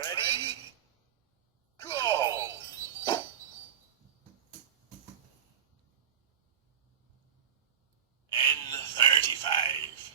Ready? Go! N35.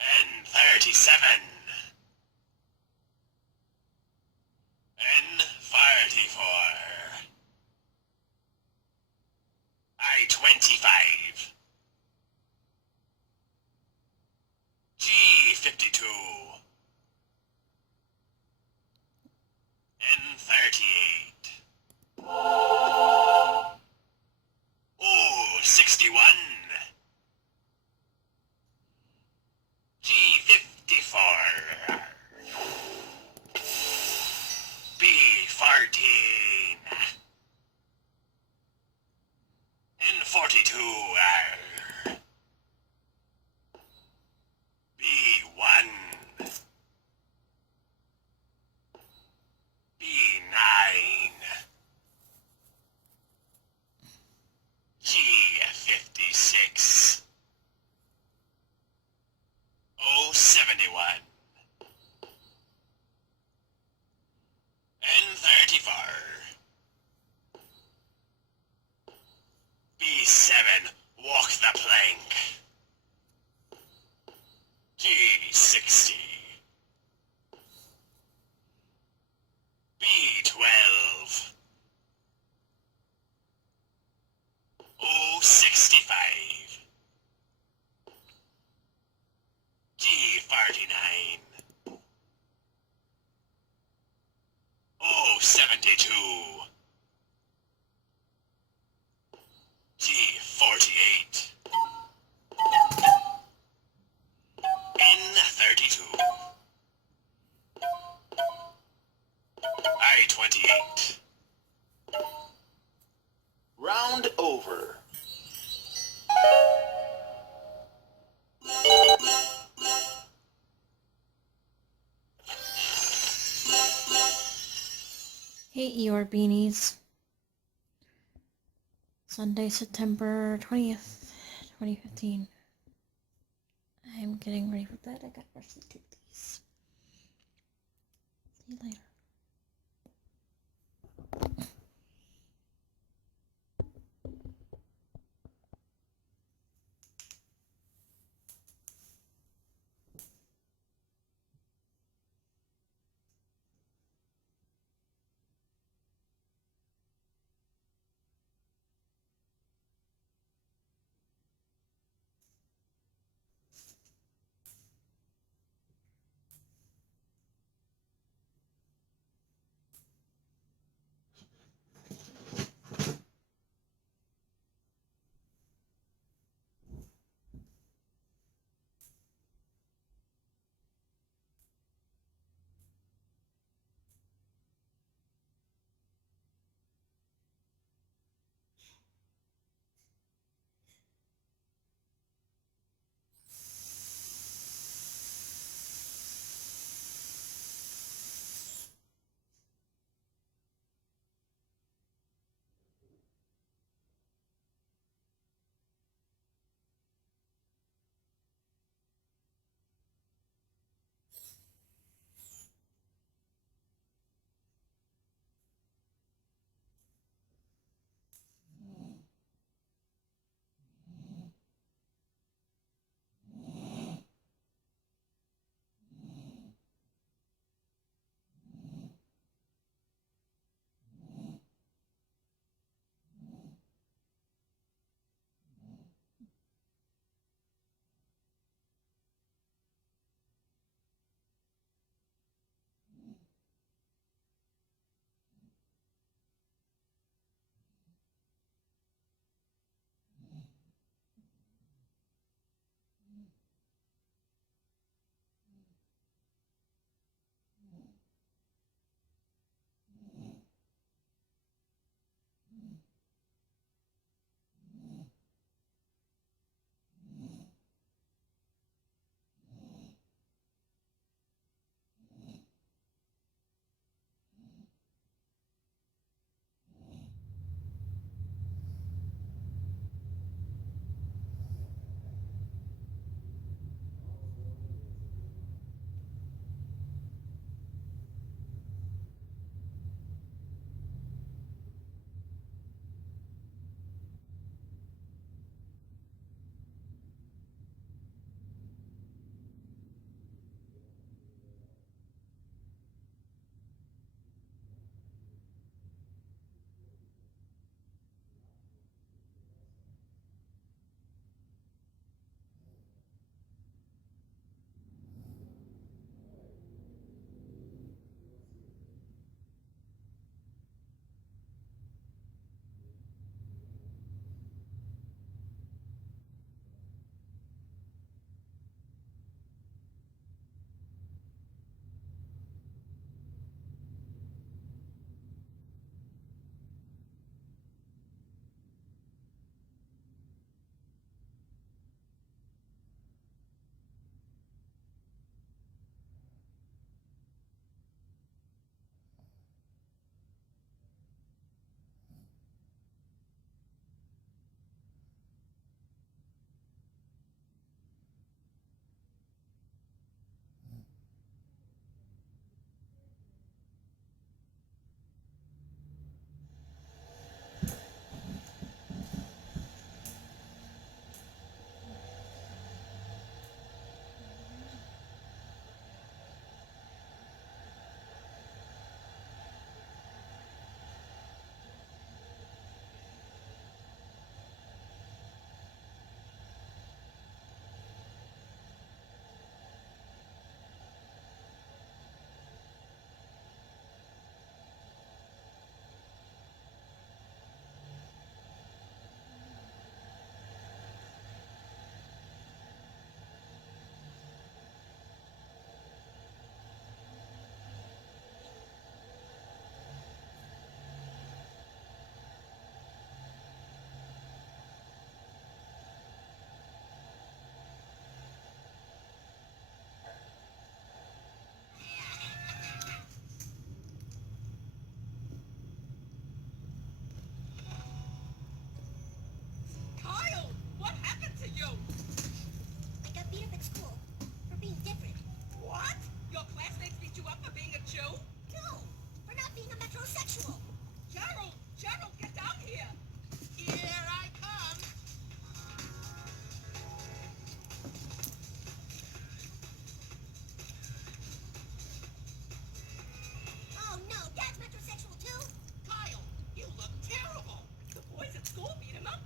N37. N44. I-25. G52. N38. O61. G54. B14. N42. B1. B9. G56. O71. N34. B7. Walk the plank. G60. B12. O65. G49. O72. G48. N32. I-28. Round over. Hey Eeyore Beanies. Sunday, September 20th, 2015. I'm getting ready for bed. I gotta brush the teeth. See you later.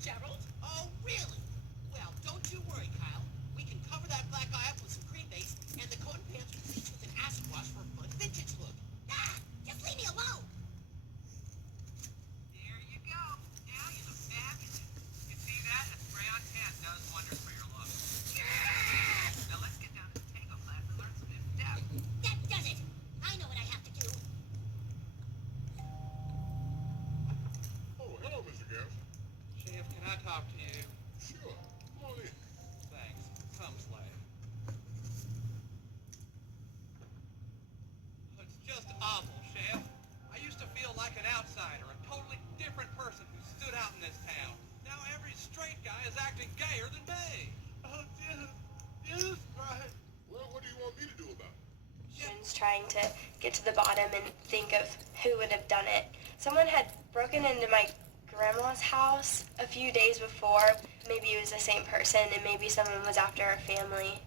Gerald? Oh, really? Well, don't you worry, Kyle. We can cover that black eye up with some cream base, and the coat and pants will bleach with an acid wash for a fun vintage look. Ah! Just leave me alone! There you go. Now you look fabulous. You see that? A spray on tan does wonders for your look. Now let's get down to the tango class and learn some new steps. That does it! I know what I have to do. Oh, hello, Mr. Gass. Chef, can I talk to you? Sure. Come on in. Thanks. Come, Slave. It's just awful, Chef. I used to feel like an outsider, a totally different person who stood out in this town. Now every straight guy is acting gayer than me. Oh, this right. Well, what do you want me to do about it? Trying to get to the bottom and think of who would have done it. Someone had broken into my grandma's house a few days before. Maybe it was the same person, and maybe someone was after our family.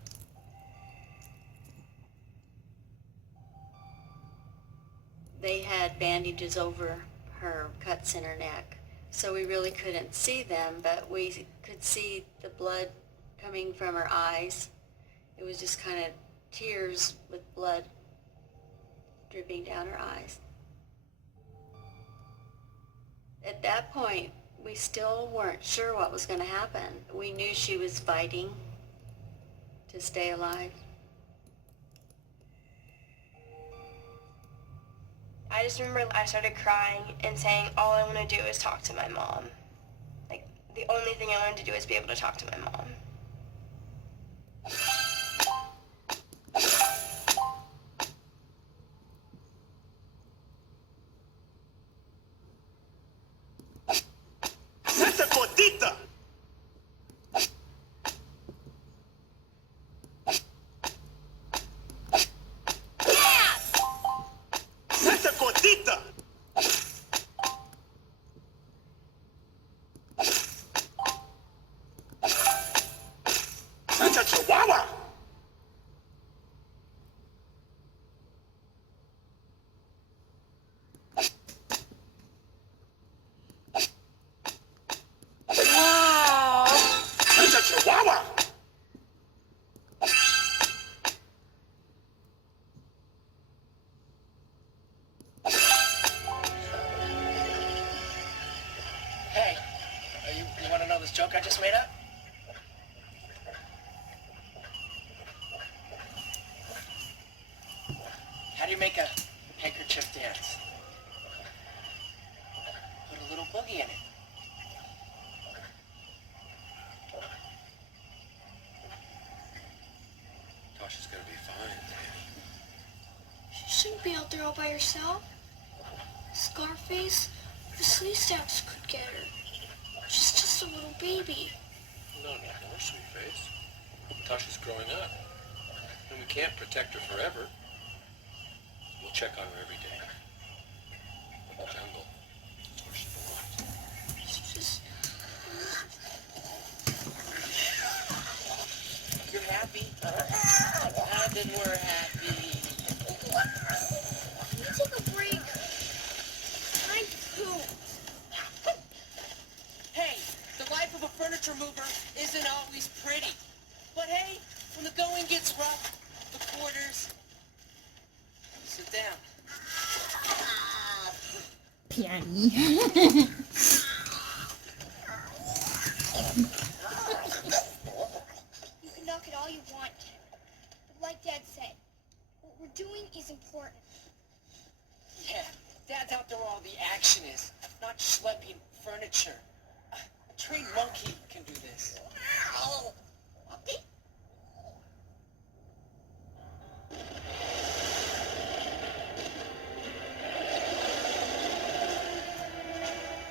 They had bandages over her cuts in her neck, so we really couldn't see them, but we could see the blood coming from her eyes. It was just kind of tears with blood dripping down her eyes. At that point, we still weren't sure what was going to happen. We knew she was fighting to stay alive. I just remember I started crying and saying, all I want to do is talk to my mom. Like, the only thing I wanted to do is be able to talk to my mom. Santa Cotita! Santa Cotita! Santa Chihuahua! Santa Chihuahua! Hey, you want to know this joke I just made up? How do you make a handkerchief dance? Put a little boogie in it. Tasha's gonna be fine, Danny. She shouldn't be out there all by herself. Scarface, the Slee Stacks could get her. She's just a little baby. No, sweet face. Tasha's growing up. And we can't protect her forever. We'll check on her every day. The jungle. That's where she belongs. It's just... You're happy? Now then we're happy. Can you take a break? Time to poop. Hey, the life of a furniture mover isn't always pretty. But hey, when the going gets rough, the quarters... Sit down. Piani. You can knock it all you want. But like Dad said, what we're doing is important. Yeah, Dad's out there where all the action is, not schlepping furniture. A trained monkey can do this.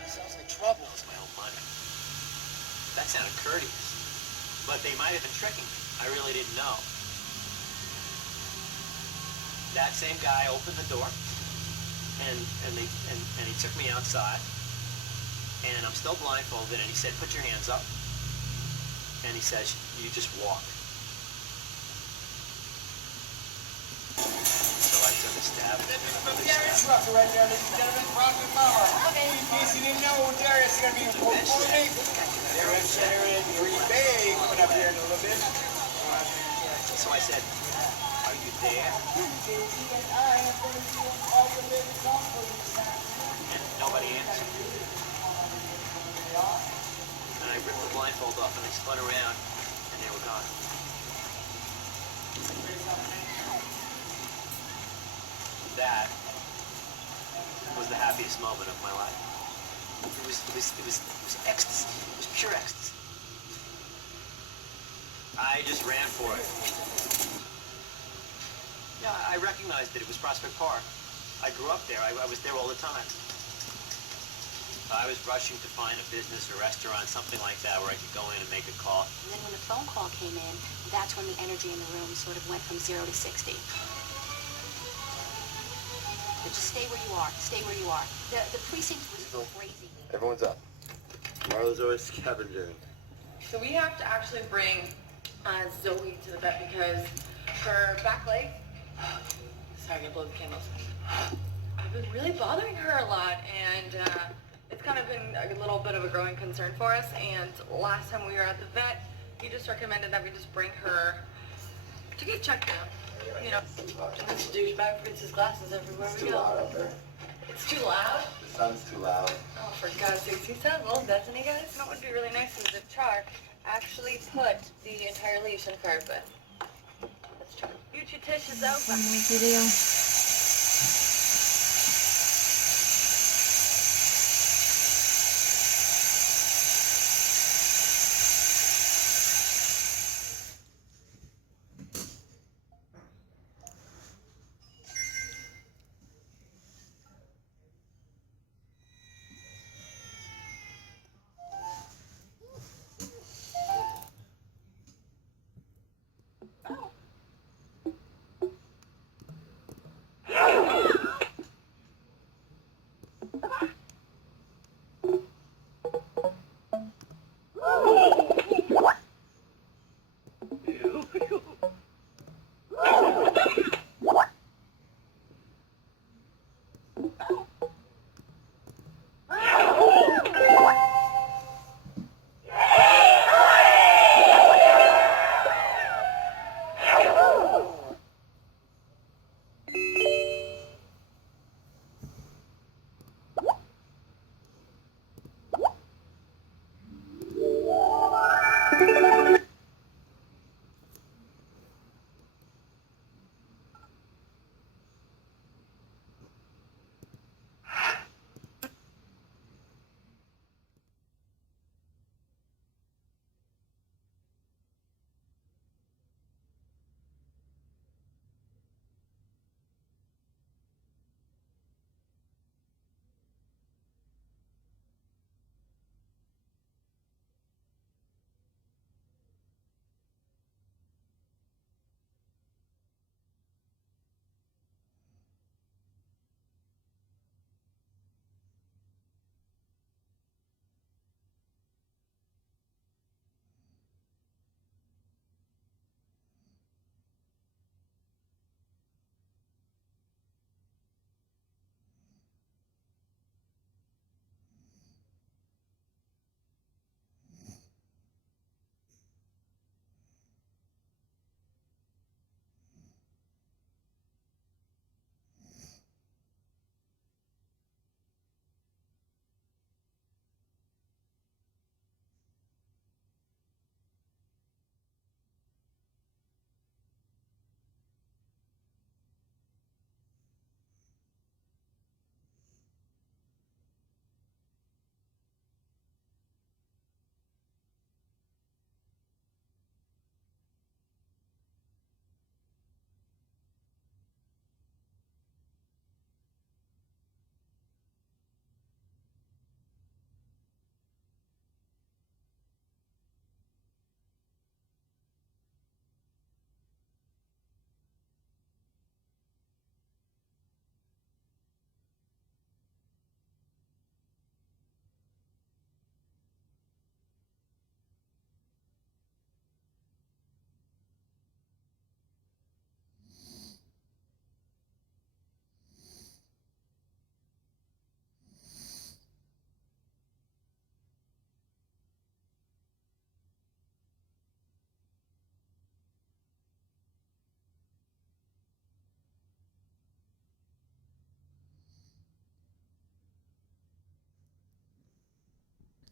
Sounds like trouble. It's my own money. That sounded courteous. But they might have been tricking me. I really didn't know. That same guy opened the door, and he took me outside, and I'm still blindfolded, and he said, "Put your hands up," and he says, "You just walk." So I took a stab. Darius Rucker right there, ladies and gentlemen. Rocket Mama. In case you didn't know, Darius is going to be performing Red Center in Green Bay coming up here in a little bit. So I said, are you there? And nobody answered. And I ripped the blindfold off and I spun around and they were gone. That was the happiest moment of my life. It was ecstasy. It was pure ecstasy. I just ran for it. Yeah, I recognized that it was Prospect Park. I grew up there. I was there all the time. I was rushing to find a business or restaurant, something like that, where I could go in and make a call. And then when the phone call came in, that's when the energy in the room sort of went from 0 to 60. But just stay where you are. Stay where you are. The precinct was crazy. Everyone's up. Tomorrow's always scavenging. So we have to actually bring Zoe to the vet because her back leg, sorry, I'm gonna blow the candles. I've been really bothering her a lot, and it's kind of been a little bit of a growing concern for us. And last time we were at the vet, he just recommended that we just bring her to get checked out. You know, this douchebag puts his glasses everywhere we go. It's too loud out there. It's too loud? The sun's too loud. Oh, for God's sakes, he sounds old, doesn't he, guys? You know what would be really nice is if Char actually put the entire leash in carpet. That's true. Future Tish is open. One more video.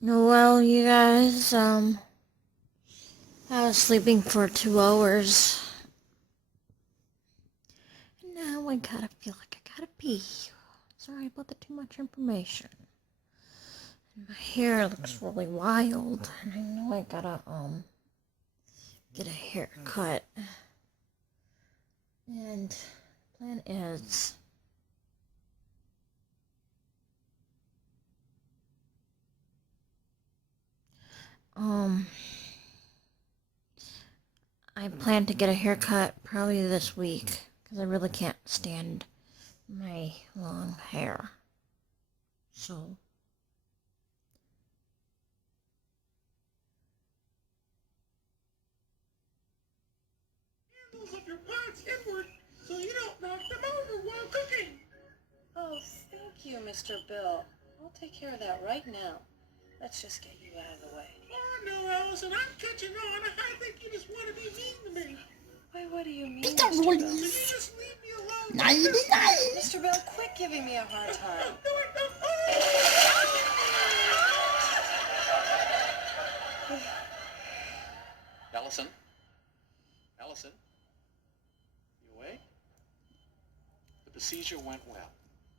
Well, you guys, I was sleeping for 2 hours. And now I gotta feel like I gotta pee. Sorry about the too much information. And my hair looks really wild. And I know I gotta, get a haircut. And the plan is I plan to get a haircut probably this week because I really can't stand my long hair. So Handles of your pots inward so you don't knock them over while cooking. Oh, thank you, Mr. Bill. I'll take care of that right now. Let's just get you out of the way. Oh no, Allison, I'm catching on. I think you just want to be mean to me. Why, what do you mean, Mr. Mr. Bill? Bill? Can you just leave me alone? Mr. Bill, quit giving me a hard time. Allison? Allison? You awake? The procedure went well.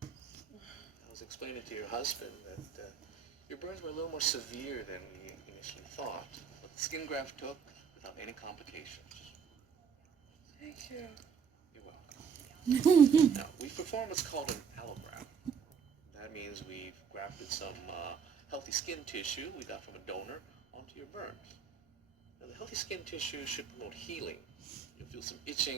I was explaining to your husband that your burns were a little more severe than we initially thought, but the skin graft took without any complications. Thank you. You're welcome. Now, we've performed what's called an allograft. That means we've grafted some healthy skin tissue we got from a donor onto your burns. Now, the healthy skin tissue should promote healing. You'll feel some itching.